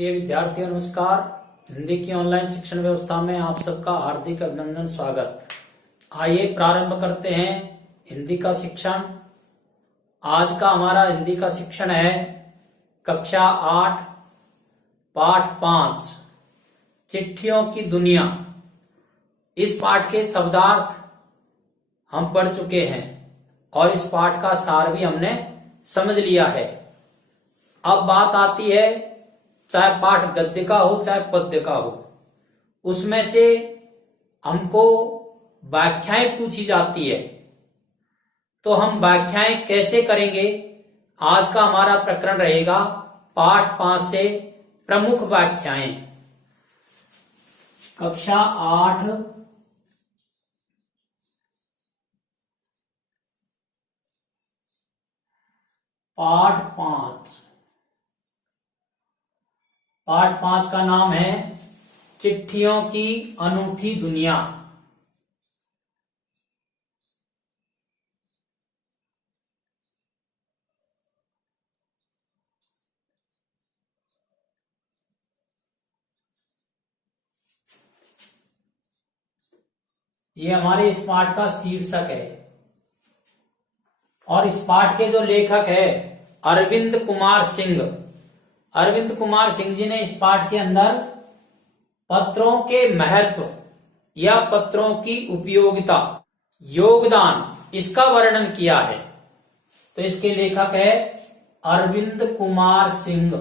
प्रिय विद्यार्थियों नमस्कार। हिंदी की ऑनलाइन शिक्षण व्यवस्था में आप सबका हार्दिक अभिनंदन स्वागत। आइए प्रारंभ करते हैं हिंदी का शिक्षण। आज का हमारा हिंदी का शिक्षण है कक्षा 8 पाठ 5 चिट्ठियों की दुनिया। इस पाठ के शब्दार्थ हम पढ़ चुके हैं और इस पाठ का सार भी हमने समझ लिया है। अब बात आती है, चाहे पाठ गद्य का हो चाहे पद्य का हो, उसमें से हमको व्याख्याएं पूछी जाती है, तो हम व्याख्याएं कैसे करेंगे। आज का हमारा प्रकरण रहेगा पाठ 5 से प्रमुख व्याख्याएं। कक्षा 8 पाठ 5 पाठ 5 का नाम है चिट्ठियों की अनूठी दुनिया। ये हमारे इस पाठ का शीर्षक है और इस पाठ के जो लेखक है अरविंद कुमार सिंह। अरविंद कुमार सिंह जी ने इस पाठ के अंदर पत्रों के महत्व या पत्रों की उपयोगिता, योगदान, इसका वर्णन किया है। तो इसके लेखक है अरविंद कुमार सिंह।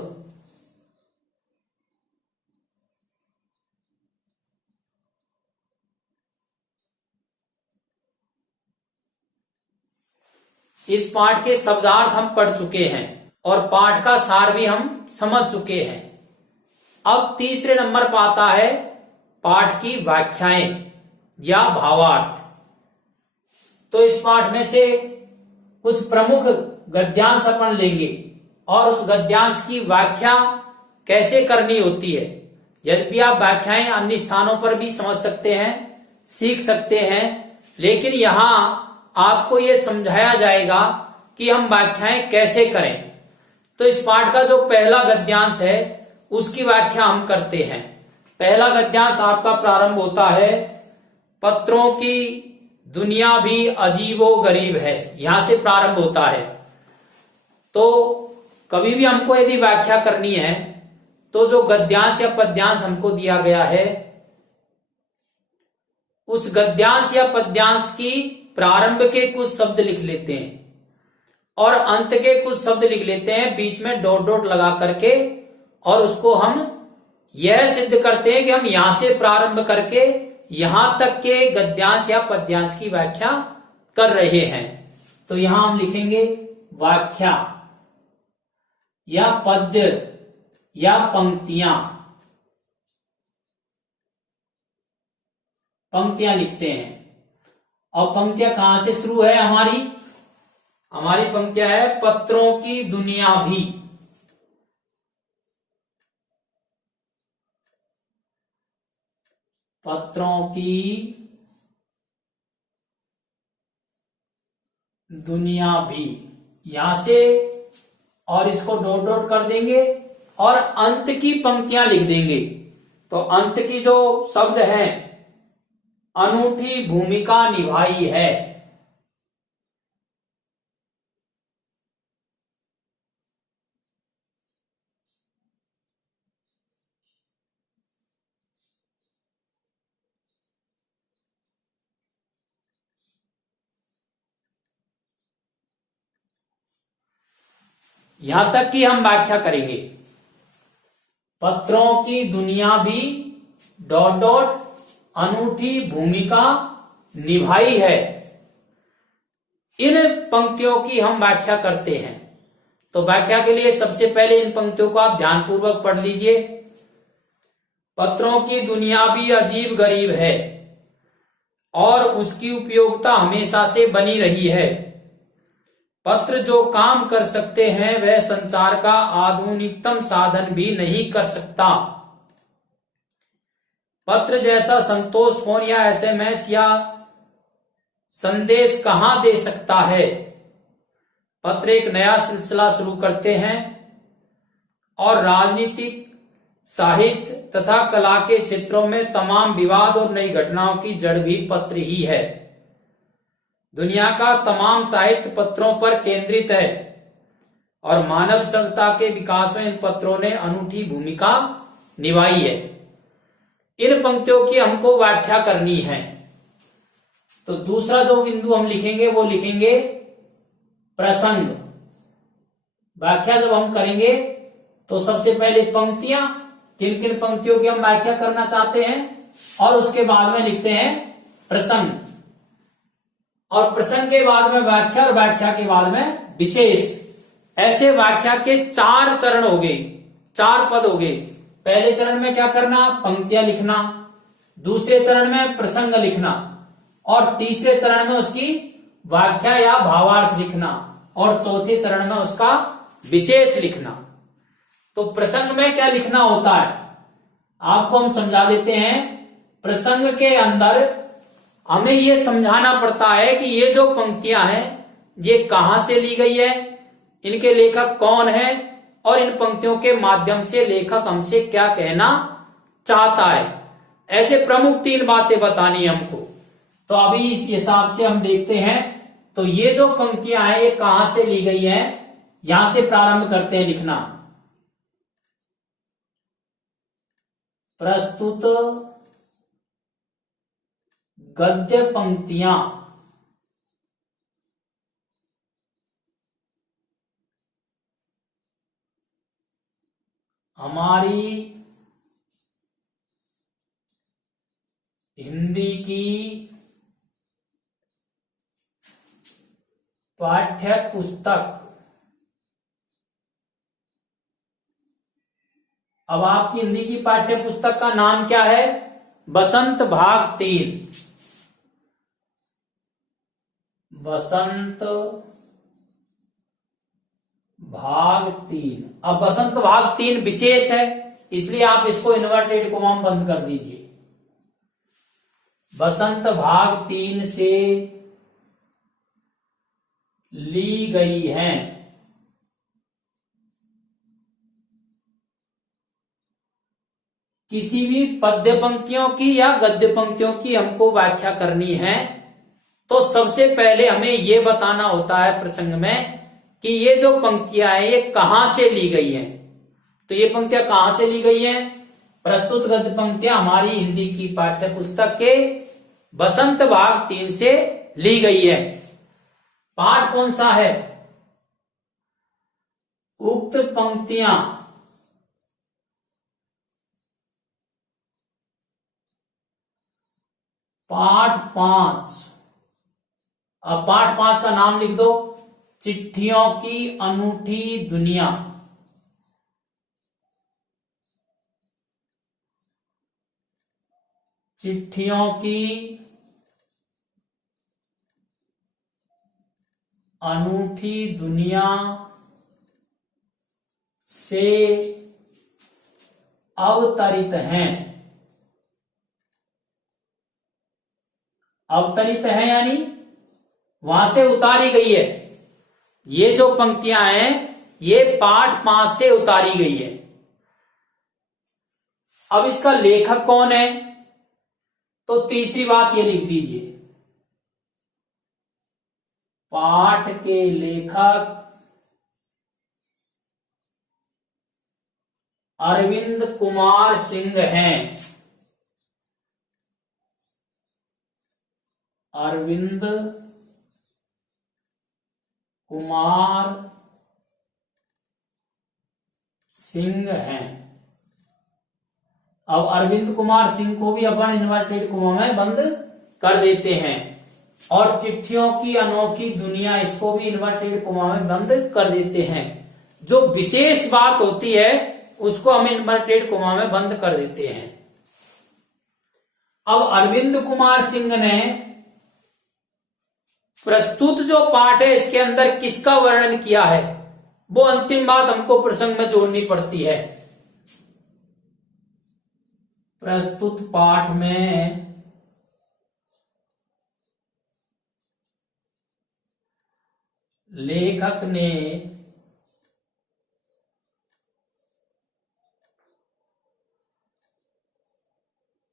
इस पाठ के शब्दार्थ हम पढ़ चुके हैं और पाठ का सार भी हम समझ चुके हैं। अब तीसरे नंबर पर आता है पाठ की व्याख्याएं या भावार्थ। तो इस पाठ में से कुछ प्रमुख गद्यांश अपन लेंगे और उस गद्यांश की व्याख्या कैसे करनी होती है। यद्यपि आप व्याख्याएं अन्य स्थानों पर भी समझ सकते हैं, सीख सकते हैं, लेकिन यहां आपको यह समझाया जाएगा कि हम व्याख्याएं कैसे करें। तो इस पाठ का जो पहला गद्यांश है उसकी व्याख्या हम करते हैं। पहला गद्यांश आपका प्रारंभ होता है, पत्रों की दुनिया भी अजीबो गरीब है। यहां से प्रारंभ होता है। तो कभी भी हमको यदि व्याख्या करनी है तो जो गद्यांश या पद्यांश हमको दिया गया है, उस गद्यांश या पद्यांश की प्रारंभ के कुछ शब्द लिख लेते हैं और अंत के कुछ शब्द लिख लेते हैं, बीच में डॉट डॉट लगा करके, और उसको हम यह सिद्ध करते हैं कि हम यहां से प्रारंभ करके यहां तक के गद्यांश या पद्यांश की व्याख्या कर रहे हैं। तो यहां हम लिखेंगे व्याख्या या पद्य या पंक्तियां। पंक्तियां लिखते हैं और पंक्तियां कहां से शुरू है हमारी पंक्तियां है, पत्रों की दुनिया भी। पत्रों की दुनिया भी, यहां से, और इसको डॉट डॉट कर देंगे और अंत की पंक्तियां लिख देंगे। तो अंत की जो शब्द है, अनूठी भूमिका निभाई है। यहां तक कि हम व्याख्या करेंगे, पत्रों की दुनिया भी डॉट डॉट अनूठी भूमिका निभाई है। इन पंक्तियों की हम व्याख्या करते हैं। तो व्याख्या के लिए सबसे पहले इन पंक्तियों को आप ध्यानपूर्वक पढ़ लीजिए। पत्रों की दुनिया भी अजीब गरीब है और उसकी उपयोगिता हमेशा से बनी रही है। पत्र जो काम कर सकते हैं वह संचार का आधुनिकतम साधन भी नहीं कर सकता। पत्र जैसा संतोष फोन या एसएमएस या संदेश कहां दे सकता है। पत्र एक नया सिलसिला शुरू करते हैं और राजनीतिक साहित्य तथा कला के क्षेत्रों में तमाम विवाद और नई घटनाओं की जड़ भी पत्र ही है। दुनिया का तमाम साहित्य पत्रों पर केंद्रित है और मानव सभ्यता के विकास में इन पत्रों ने अनूठी भूमिका निभाई है। इन पंक्तियों की हमको व्याख्या करनी है। तो दूसरा जो बिंदु हम लिखेंगे वो लिखेंगे प्रसंग। व्याख्या जब हम करेंगे तो सबसे पहले पंक्तियां, किन किन पंक्तियों की हम व्याख्या करना चाहते हैं, और उसके बाद में लिखते हैं प्रसंग, और प्रसंग के बाद में व्याख्या, और व्याख्या के बाद में विशेष। ऐसे व्याख्या के 4 चरण हो गए, 4 पद हो गए। पहले चरण में क्या करना, पंक्तियां लिखना, दूसरे चरण में प्रसंग लिखना, और तीसरे चरण में उसकी व्याख्या या भावार्थ लिखना, और चौथे चरण में उसका विशेष लिखना। तो प्रसंग में क्या लिखना होता है आपको हम समझा देते हैं। प्रसंग के अंदर हमें यह समझाना पड़ता है कि ये जो पंक्तियां हैं ये कहां से ली गई है, इनके लेखक कौन है, और इन पंक्तियों के माध्यम से लेखक हमसे क्या कहना चाहता है। ऐसे प्रमुख 3 बातें बतानी है हमको। तो अभी इस हिसाब से हम देखते हैं। तो ये जो पंक्तियां हैं ये कहां से ली गई हैं, यहां से प्रारंभ करते हैं लिखना। प्रस्तुत गद्य पंक्तियां हमारी हिंदी की पाठ्य पुस्तक। अब आपकी हिंदी की पाठ्य पुस्तक का नाम क्या है, बसंत भाग 3। बसंत भाग 3। अब बसंत भाग 3 विशेष है, इसलिए आप इसको इन्वर्टेड कोमा में बंद कर दीजिए। बसंत भाग 3 से ली गई हैं किसी भी पद्य पंक्तियों की या गद्य पंक्तियों की हमको व्याख्या करनी है, तो सबसे पहले हमें यह बताना होता है प्रसंग में कि ये जो पंक्तियां हैं ये कहां से ली गई हैं। तो ये पंक्तियां कहां से ली गई हैं, प्रस्तुत गद्य पंक्तियां हमारी हिंदी की पाठ्य पुस्तक के बसंत भाग 3 से ली गई है। पाठ कौन सा है, उक्त पंक्तियां पाठ 5। अब पाठ 5 का नाम लिख दो, चिट्ठियों की अनूठी दुनिया। चिट्ठियों की अनूठी दुनिया से अवतरित हैं। अवतरित है यानी वहां से उतारी गई है। ये जो पंक्तियां हैं ये पाठ 5 से उतारी गई है। अब इसका लेखक कौन है, तो तीसरी बात ये लिख दीजिए, पाठ के लेखक अरविंद कुमार सिंह हैं। अरविंद कुमार सिंह हैं। अब अरविंद कुमार सिंह को भी अपन इन्वर्टेड कोमा में बंद कर देते हैं, और चिट्ठियों की अनोखी दुनिया इसको भी इन्वर्टेड कोमा में बंद कर देते हैं। जो विशेष बात होती है उसको हम इन्वर्टेड कोमा में बंद कर देते हैं। अब अरविंद कुमार सिंह ने प्रस्तुत जो पाठ है इसके अंदर किसका वर्णन किया है, वो अंतिम बात हमको प्रसंग में जोड़नी पड़ती है। प्रस्तुत पाठ में लेखक ने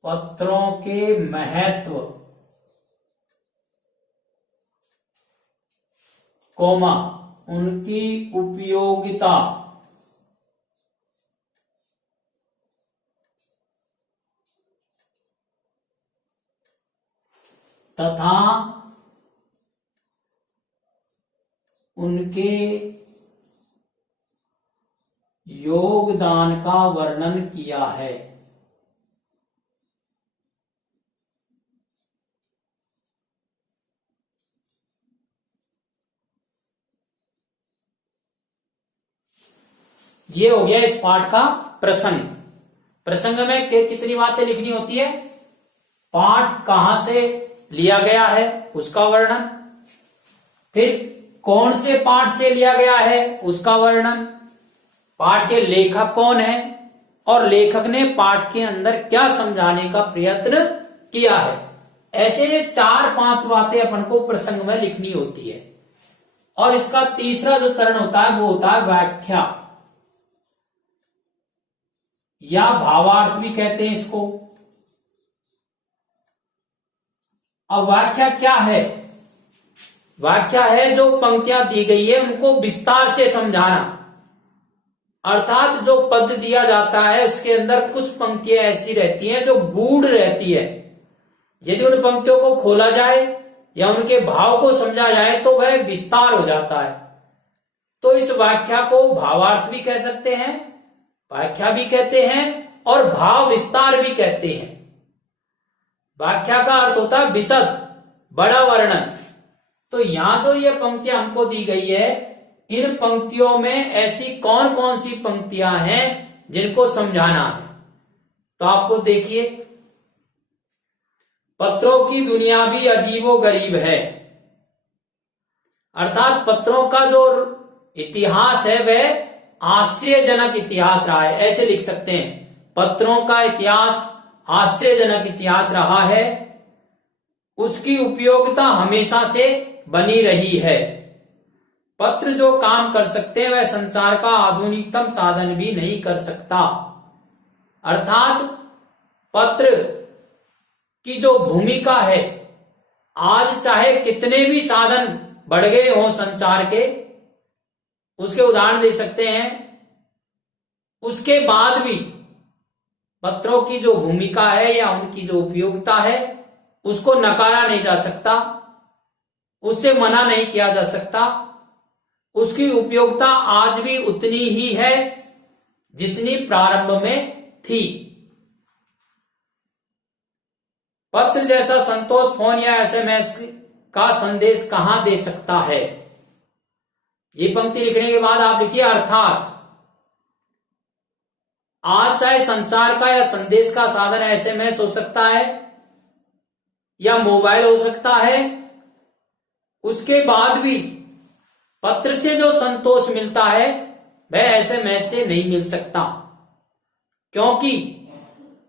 पत्रों के महत्व, कोमा उनकी उपयोगिता, तथा उनके योगदान का वर्णन किया है। ये हो गया इस पाठ का प्रसंग। प्रसंग में कितनी बातें लिखनी होती है? पाठ कहां से लिया गया है उसका वर्णन, फिर कौन से पाठ से लिया गया है उसका वर्णन, पाठ के लेखक कौन है और लेखक ने पाठ के अंदर क्या समझाने का प्रयत्न किया है। ऐसे 4-5 बातें अपन को प्रसंग में लिखनी होती है। और इसका तीसरा जो चरण होता है वो होता है व्याख्या या भावार्थ भी कहते हैं इसको। अब व्याख्या क्या है? व्याख्या है जो पंक्तियां दी गई है उनको विस्तार से समझाना, अर्थात जो पद दिया जाता है उसके अंदर कुछ पंक्तियां ऐसी रहती हैं जो गूढ़ रहती है। यदि उन पंक्तियों को खोला जाए या उनके भाव को समझा जाए तो वह विस्तार हो जाता है। तो इस व्याख्या को भावार्थ भी कह सकते हैं, व्याख्या भी कहते हैं और भाव विस्तार भी कहते हैं। व्याख्या का अर्थ होता है विशद, बड़ा वर्णन। तो यहां जो ये पंक्तियां हमको दी गई है, इन पंक्तियों में ऐसी कौन कौन सी पंक्तियां हैं जिनको समझाना है। तो आपको देखिए, पत्रों की दुनिया भी अजीबो गरीब है, अर्थात पत्रों का जो इतिहास है वह आश्चर्यजनक इतिहास रहा है, ऐसे लिख सकते हैं। पत्रों का इतिहास आश्चर्यजनक इतिहास रहा है, उसकी उपयोगिता हमेशा से बनी रही है। पत्र जो काम कर सकते हैं वह संचार का आधुनिकतम साधन भी नहीं कर सकता, अर्थात पत्र की जो भूमिका है, आज चाहे कितने भी साधन बढ़ गए हों संचार के, उसके उदाहरण दे सकते हैं, उसके बाद भी पत्रों की जो भूमिका है या उनकी जो उपयोगिता है उसको नकारा नहीं जा सकता, उससे मना नहीं किया जा सकता। उसकी उपयोगिता आज भी उतनी ही है जितनी प्रारंभ में थी। पत्र जैसा संतोष फोन या एसएमएस का संदेश कहां दे सकता है। ये पंक्ति लिखने के बाद आप लिखिए, अर्थात आज चाहे संचार का या संदेश का साधन एसएमएस हो सकता है या मोबाइल हो सकता है, उसके बाद भी पत्र से जो संतोष मिलता है वह एसएमएस से नहीं मिल सकता, क्योंकि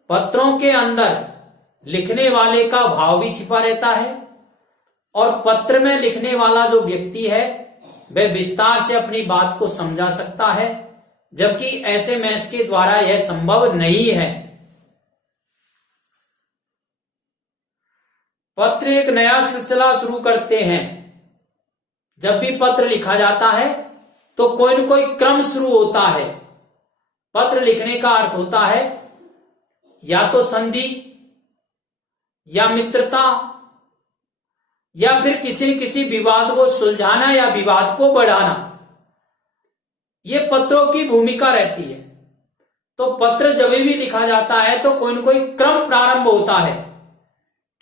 पत्रों के अंदर लिखने वाले का भाव भी छिपा रहता है और पत्र में लिखने वाला जो व्यक्ति है वह विस्तार से अपनी बात को समझा सकता है, जबकि एसएमएस के द्वारा यह संभव नहीं है। पत्र एक नया सिलसिला शुरू करते हैं। जब भी पत्र लिखा जाता है तो कोई न कोई क्रम शुरू होता है। पत्र लिखने का अर्थ होता है या तो संधि या मित्रता या फिर किसी न किसी विवाद को सुलझाना या विवाद को बढ़ाना, ये पत्रों की भूमिका रहती है। तो पत्र जब भी लिखा जाता है तो कोई न कोई क्रम प्रारंभ होता है,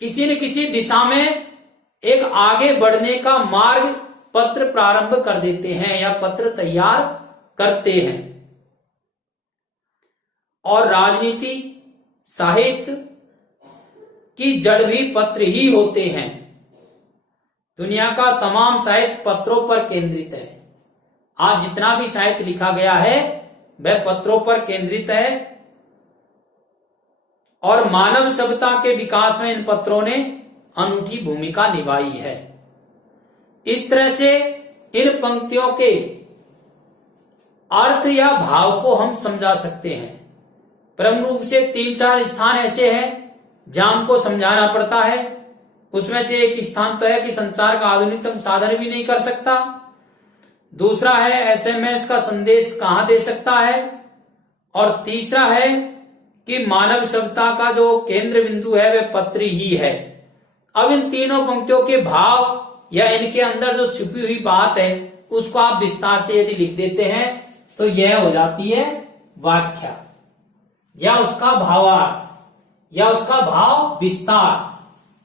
किसी न किसी दिशा में एक आगे बढ़ने का मार्ग पत्र प्रारंभ कर देते हैं या पत्र तैयार करते हैं। और राजनीति, साहित्य की जड़ भी पत्र ही होते हैं। दुनिया का तमाम साहित्य पत्रों पर केंद्रित है। आज जितना भी साहित्य लिखा गया है वह पत्रों पर केंद्रित है और मानव सभ्यता के विकास में इन पत्रों ने अनूठी भूमिका निभाई है। इस तरह से इन पंक्तियों के अर्थ या भाव को हम समझा सकते हैं। प्रमुख रूप से 3-4 स्थान ऐसे हैं जहां हमको समझाना पड़ता है। उसमें से एक स्थान तो है कि संचार का आधुनिकतम साधन भी नहीं कर सकता। दूसरा है एसएमएस का संदेश कहां दे सकता है। और तीसरा है कि मानव सभ्यता का जो केंद्र बिंदु है वह पत्र ही है। अब इन तीनों पंक्तियों के भाव या इनके अंदर जो छुपी हुई बात है उसको आप विस्तार से यदि लिख देते हैं तो यह हो जाती है व्याख्या या उसका भावार्थ या उसका भाव विस्तार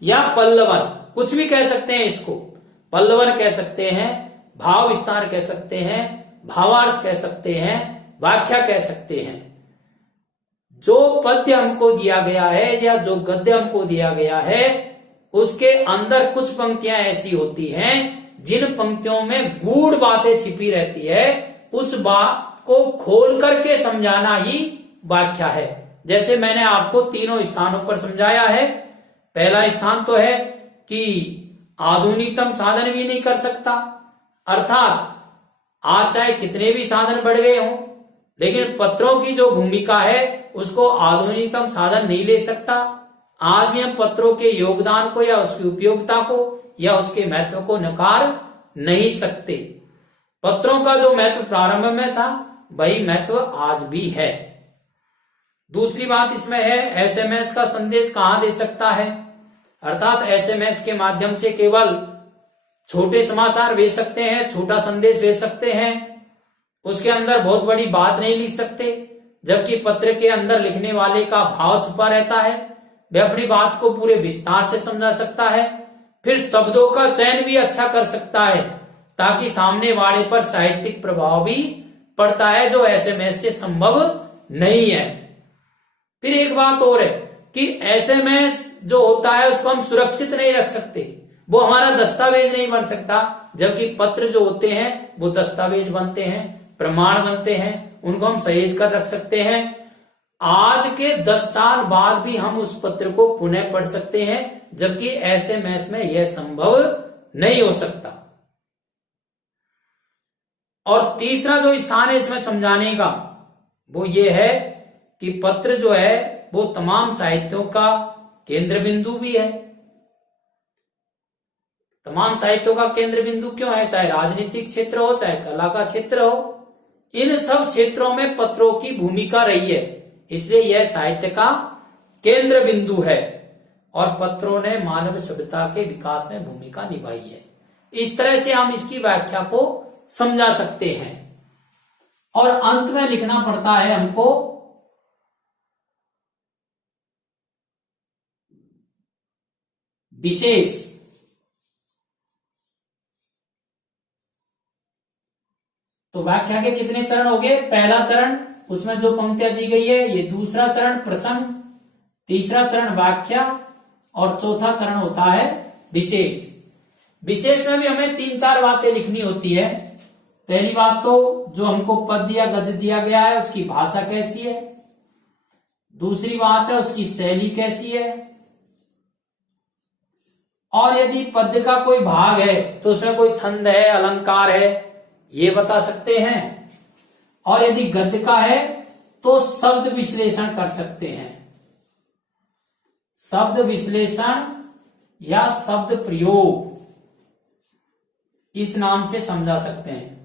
या पल्लवन, कुछ भी कह सकते हैं इसको। पल्लवन कह सकते हैं, भाव विस्तार कह सकते हैं, भावार्थ कह सकते हैं, व्याख्या कह सकते हैं। जो पद्य हमको दिया गया है या जो गद्य हमको दिया गया है उसके अंदर कुछ पंक्तियां ऐसी होती हैं जिन पंक्तियों में गूढ़ बातें छिपी रहती है। उस बात को खोल करके समझाना ही व्याख्या है। जैसे मैंने आपको तीनों स्थानों पर समझाया है। पहला स्थान तो है कि आधुनिकतम साधन भी नहीं कर सकता, अर्थात आज चाहे कितने भी साधन बढ़ गए हों लेकिन पत्रों की जो भूमिका है उसको आधुनिकतम साधन नहीं ले सकता। आज भी हम पत्रों के योगदान को या उसकी उपयोगिता को या उसके महत्व को नकार नहीं सकते। पत्रों का जो महत्व प्रारंभ में था वही महत्व आज भी है। दूसरी बात इसमें है एसएमएस का संदेश कहां दे सकता है, अर्थात एसएमएस के माध्यम से केवल छोटे समाचार भेज सकते हैं, छोटा संदेश भेज सकते हैं, उसके अंदर बहुत बड़ी बात नहीं लिख सकते। जबकि पत्र के अंदर लिखने वाले का भाव छुपा रहता है, वह अपनी बात को पूरे विस्तार से समझा सकता है, फिर शब्दों का चयन भी अच्छा कर सकता है ताकि सामने वाले पर साहित्यिक प्रभाव भी पड़ता है जो एसएमएस से संभव नहीं है। फिर एक बात और है कि एसएमएस जो होता है उसको हम सुरक्षित नहीं रख सकते, वो हमारा दस्तावेज नहीं बन सकता। जबकि पत्र जो होते हैं वो दस्तावेज बनते हैं, प्रमाण बनते हैं, उनको हम सहेज कर रख सकते हैं। आज के 10 साल बाद भी हम उस पत्र को पुनः पढ़ सकते हैं, जबकि एसएमएस में यह संभव नहीं हो सकता। और तीसरा जो स्थान है इसमें समझाने का वो ये है कि पत्र जो है वो तमाम साहित्यों का केंद्र बिंदु भी है। तमाम साहित्यों का केंद्र बिंदु क्यों है? चाहे राजनीतिक क्षेत्र हो, चाहे कला का क्षेत्र हो, इन सब क्षेत्रों में पत्रों की भूमिका रही है, इसलिए यह साहित्य का केंद्र बिंदु है और पत्रों ने मानव सभ्यता के विकास में भूमिका निभाई है। इस तरह से हम इसकी व्याख्या को समझा सकते हैं। और अंत में लिखना पड़ता है हमको विशेष। तो व्याख्या के कितने चरण हो गए? पहला चरण उसमें जो पंक्तियां दी गई है, ये दूसरा चरण प्रसंग, तीसरा चरण व्याख्या और चौथा चरण होता है विशेष। विशेष में भी हमें 3-4 बातें लिखनी होती है। पहली बात तो जो हमको पद्य या गद्य दिया गया है उसकी भाषा कैसी है, दूसरी बात है उसकी शैली कैसी है, और यदि पद्य का कोई भाग है तो उसमें कोई छंद है, अलंकार है, ये बता सकते हैं, और यदि गद्य का है तो शब्द विश्लेषण कर सकते हैं। शब्द विश्लेषण या शब्द प्रयोग इस नाम से समझा सकते हैं।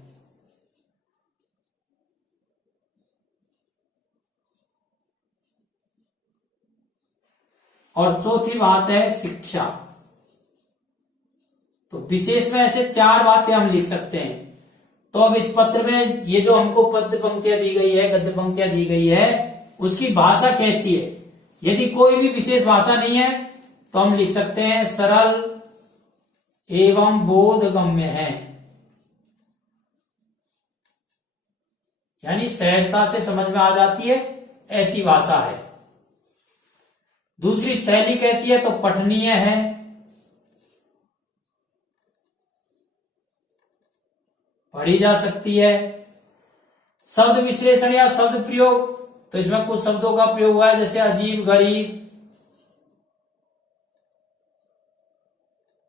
और चौथी बात है शिक्षा। तो विशेष में ऐसे 4 बातें हम लिख सकते हैं। तो अब इस पत्र में ये जो हमको पद्य पंक्तियां दी गई है, गद्य पंक्तियां दी गई है, उसकी भाषा कैसी है? यदि कोई भी विशेष भाषा नहीं है तो हम लिख सकते हैं सरल एवं बोधगम्य है, यानी सहजता से समझ में आ जाती है, ऐसी भाषा है। दूसरी शैली कैसी है? तो पठनीय है, पढ़ी जा सकती है। शब्द विश्लेषण या शब्द प्रयोग, तो इसमें कुछ शब्दों का प्रयोग हुआ है जैसे अजीब, गरीब।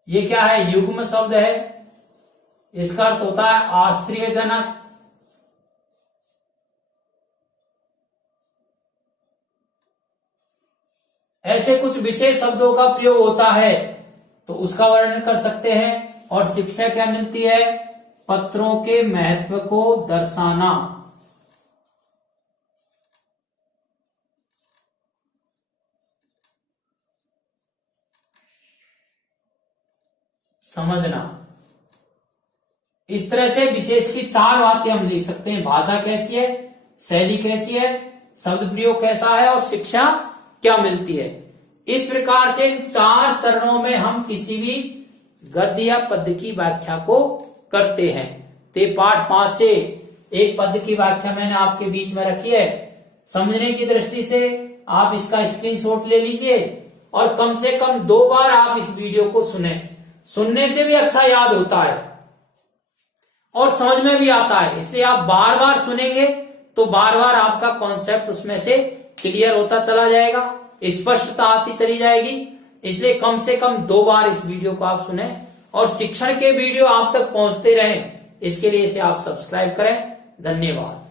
ये क्या है? युग्म शब्द है, इसका अर्थ होता है आश्चर्यजनक। ऐसे कुछ विशेष शब्दों का प्रयोग होता है तो उसका वर्णन कर सकते हैं। और शिक्षा क्या मिलती है? पत्रों के महत्व को दर्शाना, समझना। इस तरह से विशेष की 4 बातें हम लिख सकते हैं। भाषा कैसी है, शैली कैसी है, शब्द प्रयोग कैसा है और शिक्षा क्या मिलती है। इस प्रकार से इन 4 चरणों में हम किसी भी गद्य या पद्य की व्याख्या को करते हैं। तो पाठ 5 से एक पद्य की व्याख्या मैंने आपके बीच में रखी है। समझने की दृष्टि से आप इसका स्क्रीनशॉट ले लीजिए और कम से कम 2 बार आप इस वीडियो को सुने। सुनने से भी अच्छा याद होता है और समझ में भी आता है, इसलिए आप बार बार सुनेंगे तो बार बार आपका कॉन्सेप्ट उसमें से क्लियर होता चला जाएगा, स्पष्टता आती चली जाएगी। इसलिए कम से कम 2 बार इस वीडियो को आप सुने और शिक्षण के वीडियो आप तक पहुंचते रहें, इसके लिए इसे आप सब्सक्राइब करें। धन्यवाद।